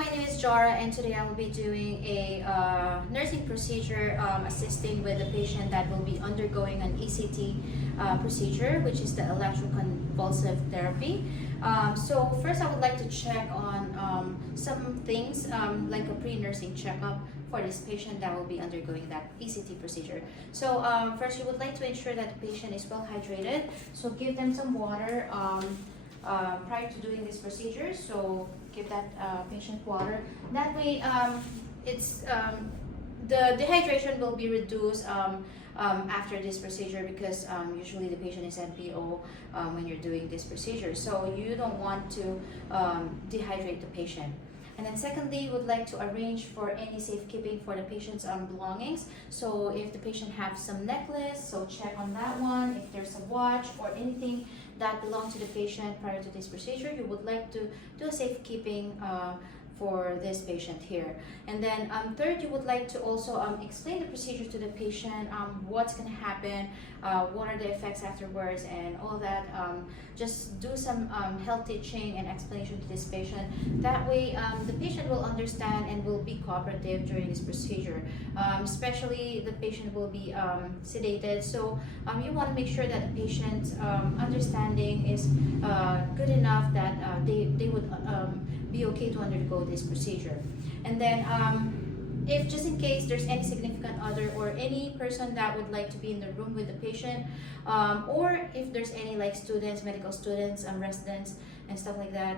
my name is Jara, and today I will be doing a nursing procedure assisting with a patient that will be undergoing an ECT procedure, which is the electroconvulsive therapy. So first I would like to check on some things like a pre-nursing checkup for this patient that will be undergoing that ECT procedure. So first you would like to ensure that the patient is well hydrated. So give them some water prior to doing this procedure. So give that patient water. That way it's the dehydration will be reduced after this procedure, because usually the patient is NPO when you're doing this procedure. So you don't want to dehydrate the patient. And then secondly, you would like to arrange for any safekeeping for the patient's belongings. So if the patient has some necklace, so check on that one. If there's a watch or anything that belongs to the patient prior to this procedure, you would like to do a safekeeping for this patient here. And then third, you would like to also explain the procedure to the patient, what's going to happen, what are the effects afterwards, and all that. Just do some health teaching and explanation to this patient. That way the patient will understand and will be cooperative during this procedure. Especially the patient will be sedated, so you want to make sure that the patient's understanding is good enough that they would be okay to undergo this procedure. And then if just in case there's any significant other or any person that would like to be in the room with the patient, or if there's any like students, medical students, residents and stuff like that,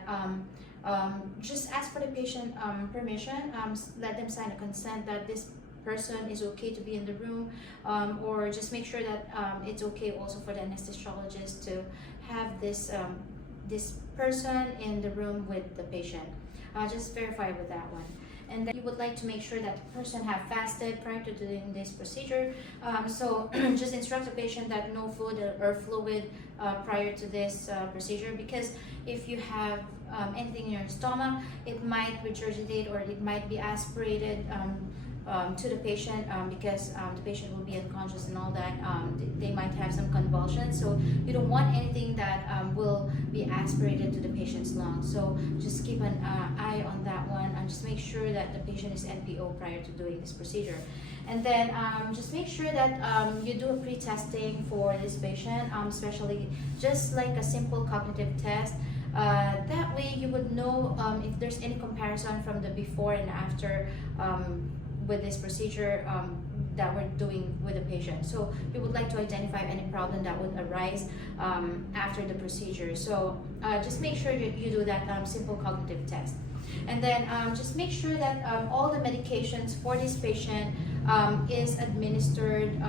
just ask for the patient permission. Let them sign a consent that this person is okay to be in the room, or just make sure that it's okay also for the anesthesiologist to have this person in the room with the patient. Just verify with that one. And then you would like to make sure that the person have fasted prior to doing this procedure. So just instruct the patient that no food or fluid prior to this procedure, because if you have anything in your stomach, it might regurgitate or it might be aspirated to the patient, because the patient will be unconscious and all that. They might have some convulsions, so you don't want anything that will be aspirated to the patient's lungs. So just keep an eye on that one, and just make sure that the patient is NPO prior to doing this procedure. And then just make sure that you do a pre-testing for this patient, especially just like a simple cognitive test. That way you would know if there's any comparison from the before and after with this procedure that we're doing with the patient. So you would like to identify any problem that would arise after the procedure. So just make sure you do that simple cognitive test. And then just make sure that all the medications for this patient is administered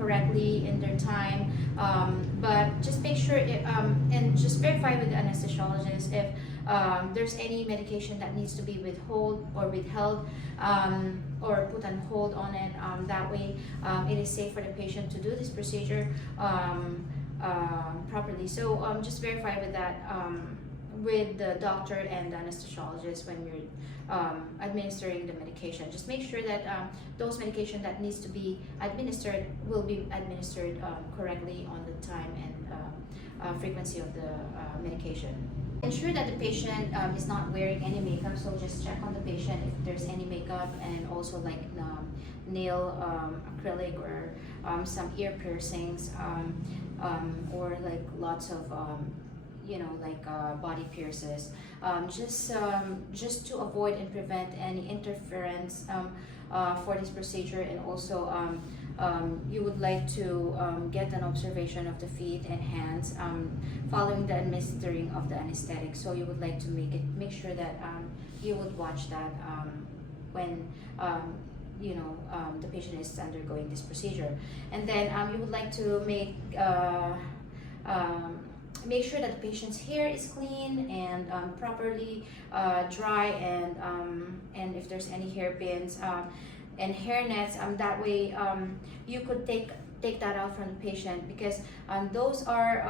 correctly in their time, but just make sure and just verify with the anesthesiologist if there's any medication that needs to be withheld or put on hold on it. That way it is safe for the patient to do this procedure properly. So just verify with that with the doctor and the anesthesiologist when you're administering the medication. Just make sure that those medication that needs to be administered will be administered correctly on the time and frequency of the medication. Ensure that the patient is not wearing any makeup, so just check on the patient if there's any makeup, and also like nail acrylic or some ear piercings, or like lots of body pierces, just to avoid and prevent any interference for this procedure. And also you would like to get an observation of the feet and hands following the administering of the anesthetic. So you would like to make sure that you would watch that when the patient is undergoing this procedure. And then you would like to make sure that the patient's hair is clean and properly dry, and if there's any hairpins and hair nets, that way you could take that out from the patient, because those are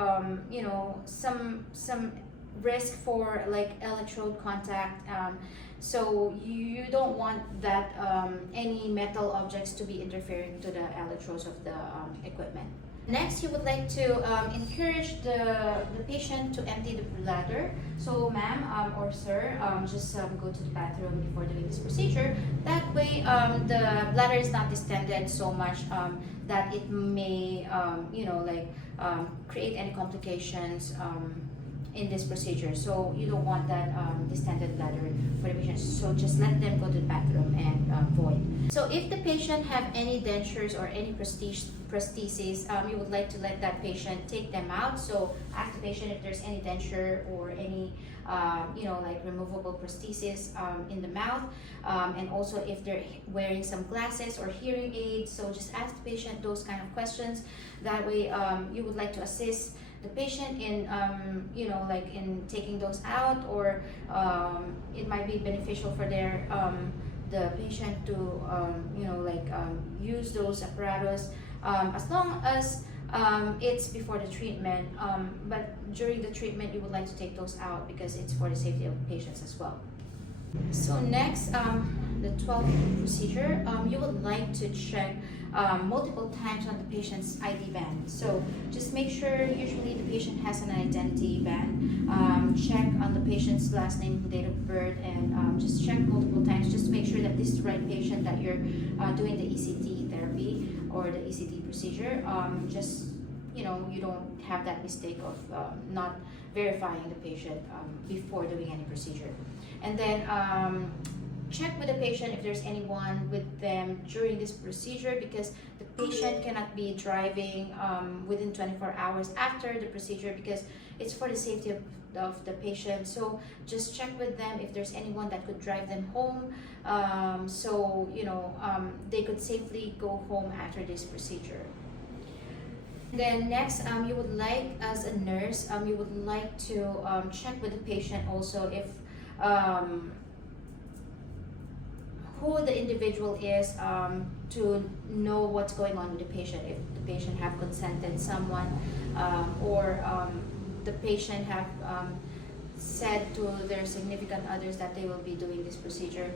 some risk for like electrode contact. So you don't want that any metal objects to be interfering to the electrodes of the equipment. Next, you would like to encourage the patient to empty the bladder. So, ma'am or sir, just go to the bathroom before doing this procedure. That way, the bladder is not distended so much that it may, create any complications in this procedure. So you don't want that distended bladder for the patient. So just let them go to the bathroom and void. So if the patient have any dentures or any prostheses, you would like to let that patient take them out. So ask the patient if there's any denture or any removable prosthesis in the mouth, and also if they're wearing some glasses or hearing aids. So just ask the patient those kind of questions. That way you would like to assist the patient in in taking those out, or it might be beneficial for the patient to use those apparatus as long as it's before the treatment, but during the treatment you would like to take those out because it's for the safety of patients as well. So next, the 12th procedure, you would like to check multiple times on the patient's ID band. So just make sure, usually the patient has an identity band. Check on the patient's last name, date of birth, and just check multiple times just to make sure that this is the right patient that you're doing the ECT therapy or the ECT procedure. You don't have that mistake of not verifying the patient before doing any procedure. And then check with the patient if there's anyone with them during this procedure, because the patient cannot be driving within 24 hours after the procedure because it's for the safety of the patient. So just check with them if there's anyone that could drive them home, they could safely go home after this procedure. Then next, you would like, as a nurse, you would like to check with the patient also if who the individual is, to know what's going on with the patient. If the patient have consented someone, or the patient have said to their significant others that they will be doing this procedure,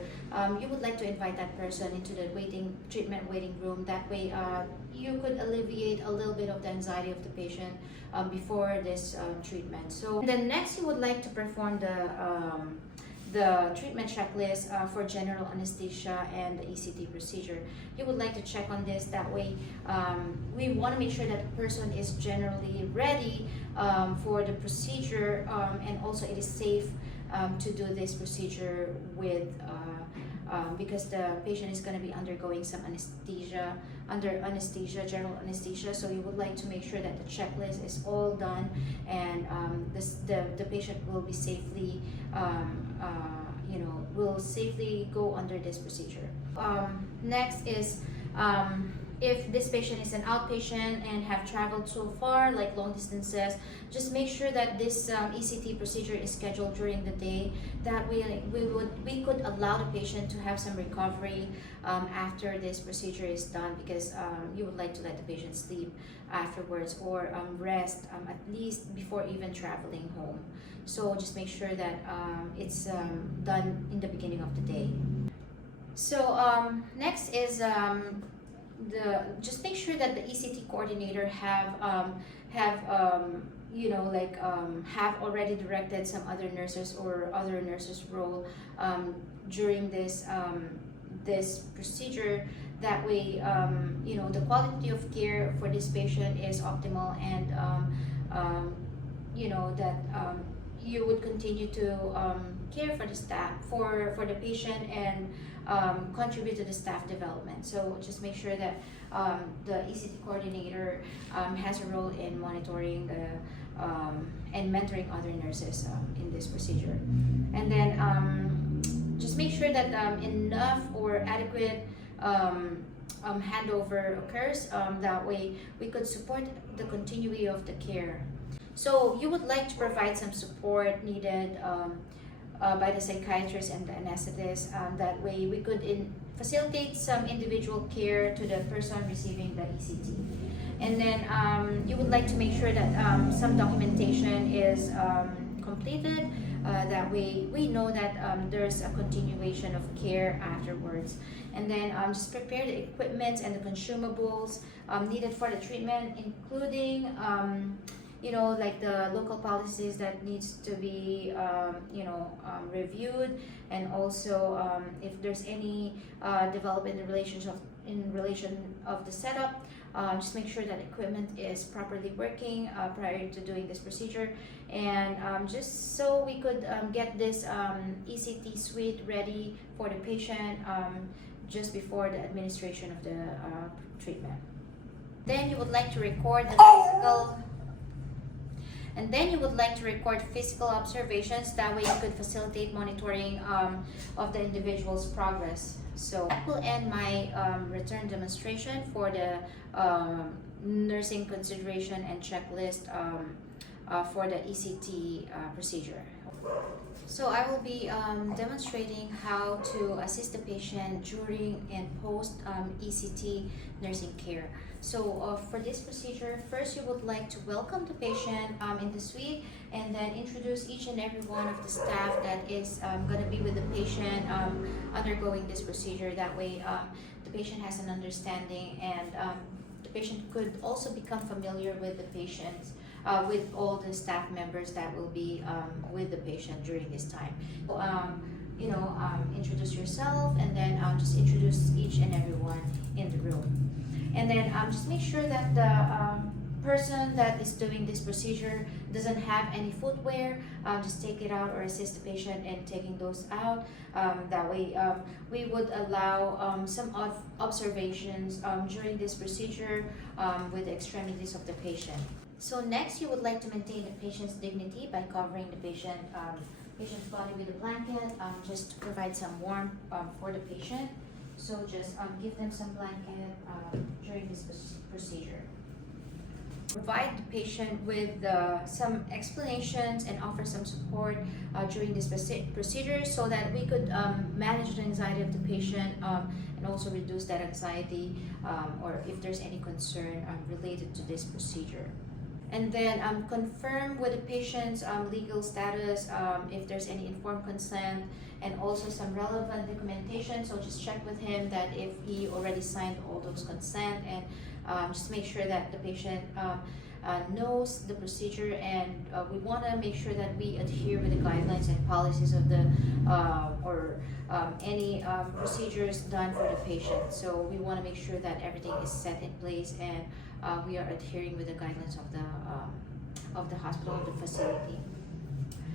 you would like to invite that person into the treatment waiting room. That way you could alleviate a little bit of the anxiety of the patient before this treatment. So then next, you would like to perform the treatment checklist for general anesthesia and the ECT procedure. You would like to check on this. That way we want to make sure that the person is generally ready for the procedure, and also it is safe to do this procedure with because the patient is going to be undergoing some anesthesia, general anesthesia. So you would like to make sure that the checklist is all done, and the patient will be safely will safely go under this procedure. Next is if this patient is an outpatient and have traveled so far, like long distances, just make sure that this ECT procedure is scheduled during the day. That way we could allow the patient to have some recovery after this procedure is done, because you would like to let the patient sleep afterwards, or rest at least before even traveling home. So just make sure that it's done in the beginning of the day. So next is just make sure that the ECT coordinator have already directed some other nurses or other nurses role during this procedure. That way the quality of care for this patient is optimal, and you would continue to care for the staff, for the patient, and contribute to the staff development. So just make sure that the ECT coordinator has a role in monitoring and mentoring other nurses in this procedure. And then just make sure that enough or adequate handover occurs. That way we could support the continuity of the care. So you would like to provide some support needed by the psychiatrist and the anesthetist. That way we could facilitate some individual care to the person receiving the ECT. And then you would like to make sure that some documentation is completed that way we know that there's a continuation of care afterwards. And then just prepare the equipment and the consumables needed for the treatment, including like the local policies that needs to be reviewed, and also if there's any development in relation of the setup. Just make sure that equipment is properly working prior to doing this procedure, and just so we could get this ECT suite ready for the patient just before the administration of the treatment. Then you would like to record the physical observations. That way you could facilitate monitoring of the individual's progress. So that will end my return demonstration for the nursing consideration and checklist for the ECT procedure. So I will be demonstrating how to assist the patient during and post ECT nursing care. So for this procedure, first you would like to welcome the patient in the suite, and then introduce each and every one of the staff that is going to be with the patient undergoing this procedure. That way the patient has an understanding, and the patient could also become familiar with the patient, with all the staff members that will be with the patient during this time. So, introduce yourself, and then just introduce each and every one in the room. And then just make sure that the person that is doing this procedure doesn't have any footwear. Just take it out or assist the patient in taking those out. That way we would allow some observations during this procedure with the extremities of the patient. So next, you would like to maintain the patient's dignity by covering the patient's body with a blanket, just to provide some warmth for the patient. So just give them some blanket during this procedure. Provide the patient with some explanations and offer some support during this procedure, so that we could manage the anxiety of the patient and also reduce that anxiety or if there's any concern related to this procedure. And then confirm with the patient's legal status, if there's any informed consent, and also some relevant documentation. So just check with him that if he already signed all those consent, and just make sure that the patient knows the procedure, and we want to make sure that we adhere with the guidelines and policies of the any procedures done for the patient. So we want to make sure that everything is set in place, and we are adhering with the guidelines of the hospital, of the facility.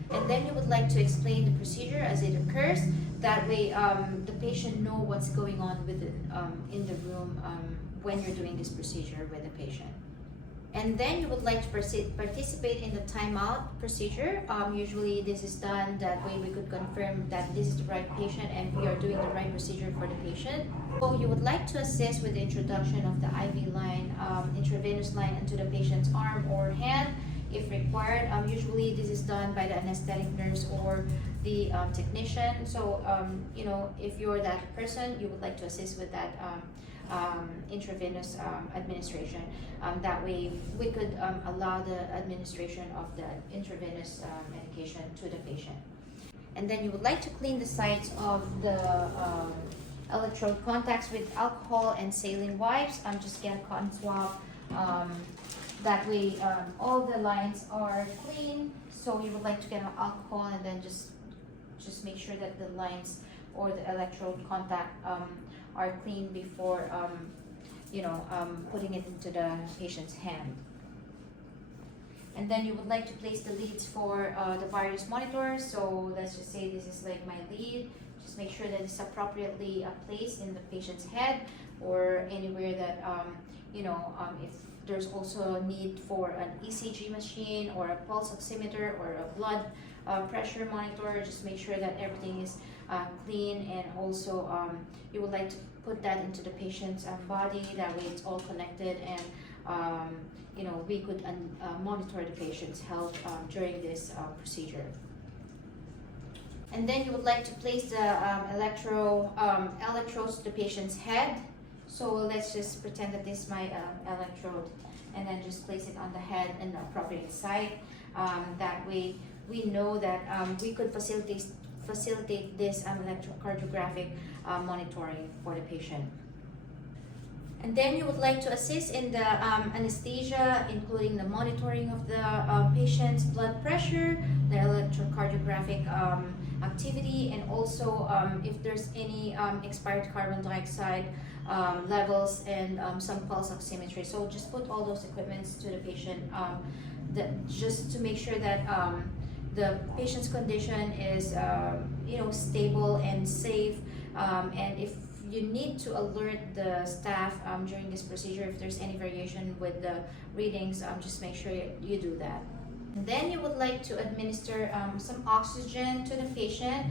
And then you would like to explain the procedure as it occurs. That way the patient know what's going on with in the room when you're doing this procedure with the patient. And then you would like to participate in the timeout procedure. Usually this is done that way we could confirm that this is the right patient and we are doing the right procedure for the patient. So you would like to assist with the introduction of the IV line, intravenous line into the patient's arm or hand if required. Usually this is done by the anesthetic nurse or the technician. So if you're that person, you would like to assist with that intravenous administration. That way we could allow the administration of the intravenous medication to the patient. And then you would like to clean the sides of the electrode contacts with alcohol and saline wipes. Just get a cotton swab. That way all the lines are clean. So you would like to get an alcohol, and then just make sure that the lines or the electrode contact are clean before putting it into the patient's hand. And then you would like to place the leads for the various monitors. So let's just say this is like my lead. Just make sure that it's appropriately placed in the patient's head, or anywhere that if there's also a need for an ECG machine or a pulse oximeter or a blood pressure monitor. Just make sure that everything is clean, and also you would like to put that into the patient's body. That way it's all connected, and we could monitor the patient's health during this procedure. And then you would like to place the electrodes to the patient's head. So let's just pretend that this is my electrode, and then just place it on the head in the appropriate site. That way we know that we could facilitate this electrocardiographic monitoring for the patient. And then you would like to assist in the anesthesia, including the monitoring of the patient's blood pressure, the electrocardiographic activity, and also if there's any expired carbon dioxide levels and some pulse oximetry. So just put all those equipments to the patient just to make sure that the patient's condition is stable and safe, and if you need to alert the staff during this procedure if there's any variation with the readings, just make sure you do that. And then you would like to administer some oxygen to the patient,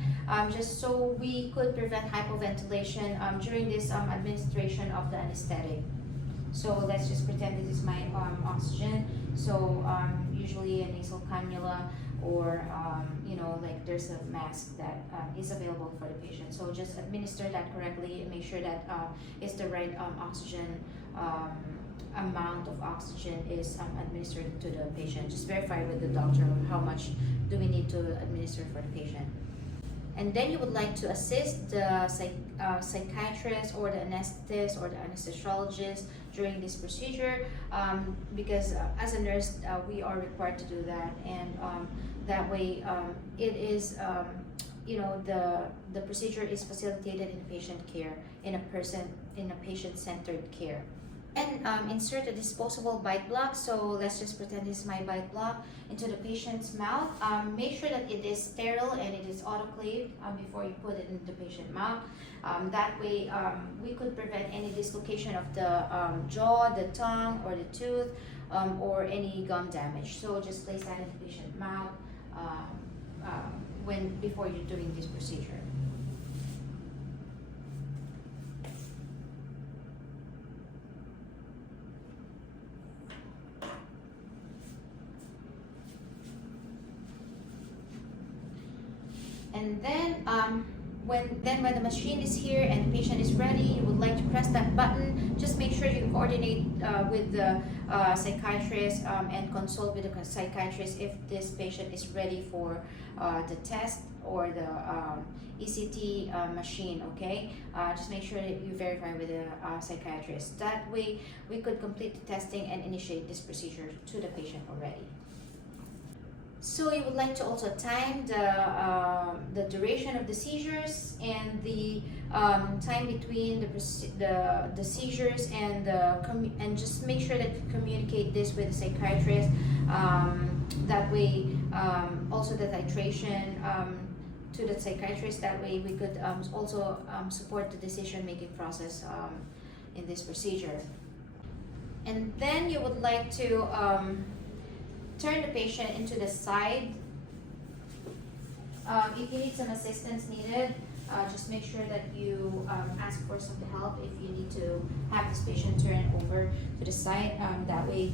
just so we could prevent hypoventilation during this administration of the anesthetic. So let's just pretend this is my oxygen. So usually a nasal cannula, or like there's a mask that is available for the patient. So just administer that correctly and make sure that it's the right oxygen amount of oxygen is administered to the patient. Just verify with the doctor how much do we need to administer for the patient. And then you would like to assist the psychiatrist or the anesthetist or the anesthesiologist during this procedure, because as a nurse we are required to do that, and that way it is the procedure is facilitated in patient care, in a patient-centered care. And insert a disposable bite block. So let's just pretend this is my bite block into the patient's mouth. Make sure that it is sterile and it is autoclaved before you put it in the patient's mouth. That way we could prevent any dislocation of the jaw, the tongue, or the tooth, or any gum damage. So just place that in the patient's mouth before you're doing this procedure. And then when the machine is here and the patient is ready, you would like to press that button. Just make sure you coordinate with the psychiatrist and consult with the psychiatrist if this patient is ready for the test or the ECT machine, okay? Just make sure that you verify with the psychiatrist. That way we could complete the testing and initiate this procedure to the patient already. So you would like to also time the duration of the seizures and the time between the seizures and just make sure that you communicate this with the psychiatrist. That way, also the titration to the psychiatrist. That way, we could also support the decision-making process in this procedure. And then you would like to turn the patient into the side. If you need some assistance needed, just make sure that you ask for some help if you need to have this patient turn over to the side. That way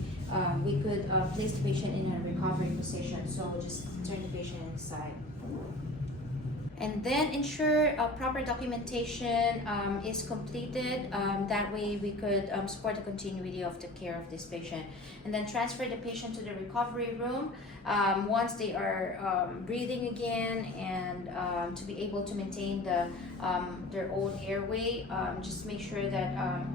we could place the patient in a recovery position. So just turn the patient inside. And then ensure proper documentation is completed. That way we could support the continuity of the care of this patient. And then transfer the patient to the recovery room once they are breathing again, and to be able to maintain their own airway. Just make sure that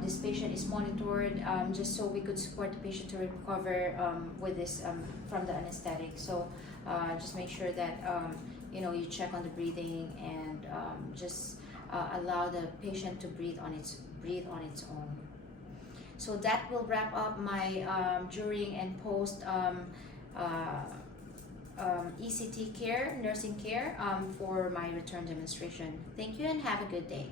this patient is monitored, just so we could support the patient to recover with this from the anesthetic. So just make sure that you check on the breathing and just allow the patient to breathe on its own. So that will wrap up my during and post ECT care, nursing care for my return demonstration. Thank you and have a good day.